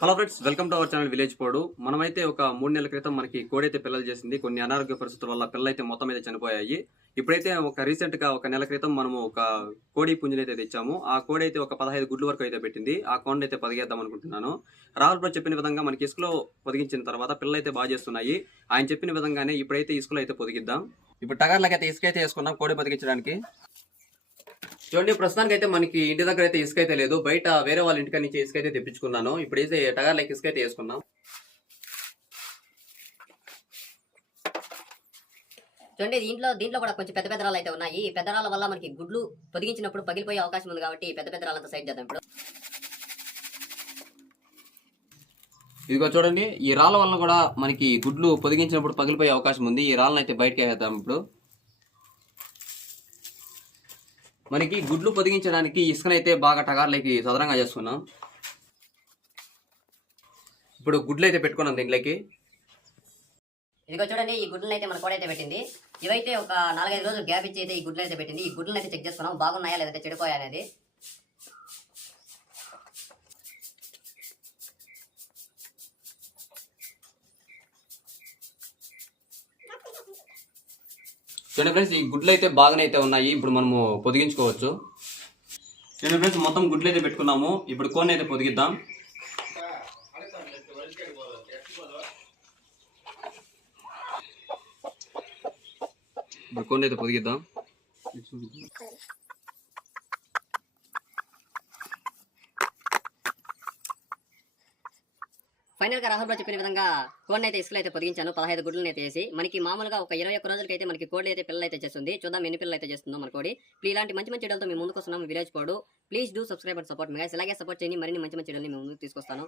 Hello friends, welcome to our channel village పోడు. మనమైతే ఒక 3 నెలల క్రితం మనకి కోడి అయితే పిల్లలు చేసింది. కొన్ని అనారోగ్య పరిస్థితుల వల్ల పిల్లలు అయితే మొత్తం అయితే చనిపోయాయి. ఇప్పుడైతే రీసెంట్ గా ఒక నెల క్రితం మనము ఒక కోడి పుంజుని అయితే తెచ్చాము. ఆ కోడి అయితే ఒక 15 గుడ్ల వరకు అయితే పెట్టింది. ఆ కోడిని అయితే పొదిగేద్దాం అనుకుంటున్నాను. రాహుల్ బ్రో చెప్పిన విధంగా మనకి ఇసుకలో పొదిగించిన తర్వాత పిల్లలు అయితే బాగా చేస్తున్నాయి. ఆయన చెప్పిన విధంగానే ఇప్పుడైతే ఇసుకలో అయితే పొదిగిద్దాం. ఇప్పుడు టగర్లకైతే ఇసుక అయితే వేసుకున్నాం కోడి పొదిగించడానికి. చూడండి, ప్రస్తుతానికి అయితే మనకి ఇంటి దగ్గర అయితే ఇసుక అయితే లేదు. బయట వేరే వాళ్ళ ఇంటికి నుంచి ఇసుక అయితే తెప్పించుకున్నాను. ఇప్పుడైతే టగర్లకి ఇసుక అయితే వేసుకున్నాం. చూడండి, దీంట్లో కూడా కొంచెం పెద్ద పెద్ద రాళ్ళు అయితే ఉన్నాయి. ఈ పెద్ద రాళ్ళ వల్ల మనకి గుడ్లు పొదిగించినప్పుడు పగిలిపోయే అవకాశం ఉంది కాబట్టి పెద్ద పెద్ద రాళ్ళంతా సైడ్ చేద్దాం. ఇప్పుడు ఇదిగో చూడండి, ఈ రాళ్ళ వల్ల కూడా మనకి గుడ్లు పొదిగించినప్పుడు పగిలిపోయే అవకాశం ఉంది. ఈ రాళ్ళని అయితే బయటకి వేద్దాం. ఇప్పుడు మనకి గుడ్లు పొదిగించడానికి ఇసుకనైతే బాగా టగార్లకి సదరంగా చేసుకున్నాం. ఇప్పుడు గుడ్లు అయితే పెట్టుకున్నాం దీంట్లోకి. ఇదిగో చూడండి, ఈ గుడ్లను అయితే మన కోడైతే పెట్టింది. ఇవైతే ఒక 4-5 రోజులు గ్యాప్ ఇచ్చి అయితే ఈ గుడ్లు అయితే పెట్టింది. ఈ గుడ్లను అయితే చెక్ చేసుకున్నాం బాగున్నాయా లేదంటే చెడిపోయా అనేది. చూడండి ఫ్రెండ్స్, ఈ గుడ్లు అయితే బాగానే అయితే ఉన్నాయి. ఇప్పుడు మనము పొదిగించుకోవచ్చు. చూడండి ఫ్రెండ్స్, మొత్తం గుడ్లు అయితే పెట్టుకున్నాము. ఇప్పుడు కోడిని అయితే పొదిగిద్దాం. ఇప్పుడు కోడిని అయితే పొదిగిద్దాం. ఫైనల్ గా రాహుల్ బ్రో చెప్పిన విధంగా కోడిని అయితే ఇసుకలు అయితే పొదిగించాను. 15 గుడ్లను అయితే వేసి మనకి మామూలుగా ఒక 21 రోజులకైతే మనకి కోడి అయితే పిల్లలు అయితే చేస్తుంది. చూద్దాం ఎన్ని పిల్లలు అయితే చేస్తుందో మన కోడి. ఇలాంటి మంచి మంచి వీడియోలతో మేము ముందుకు వస్తున్నాము విలేజ్ పోడు. Please do subscribe and support me guys. ఇలాగే సపోర్ట్ చేయండి, మరిన్ని మంచి మంచి వీడియోలు మేము ముందుకు తీసుకొస్తాను.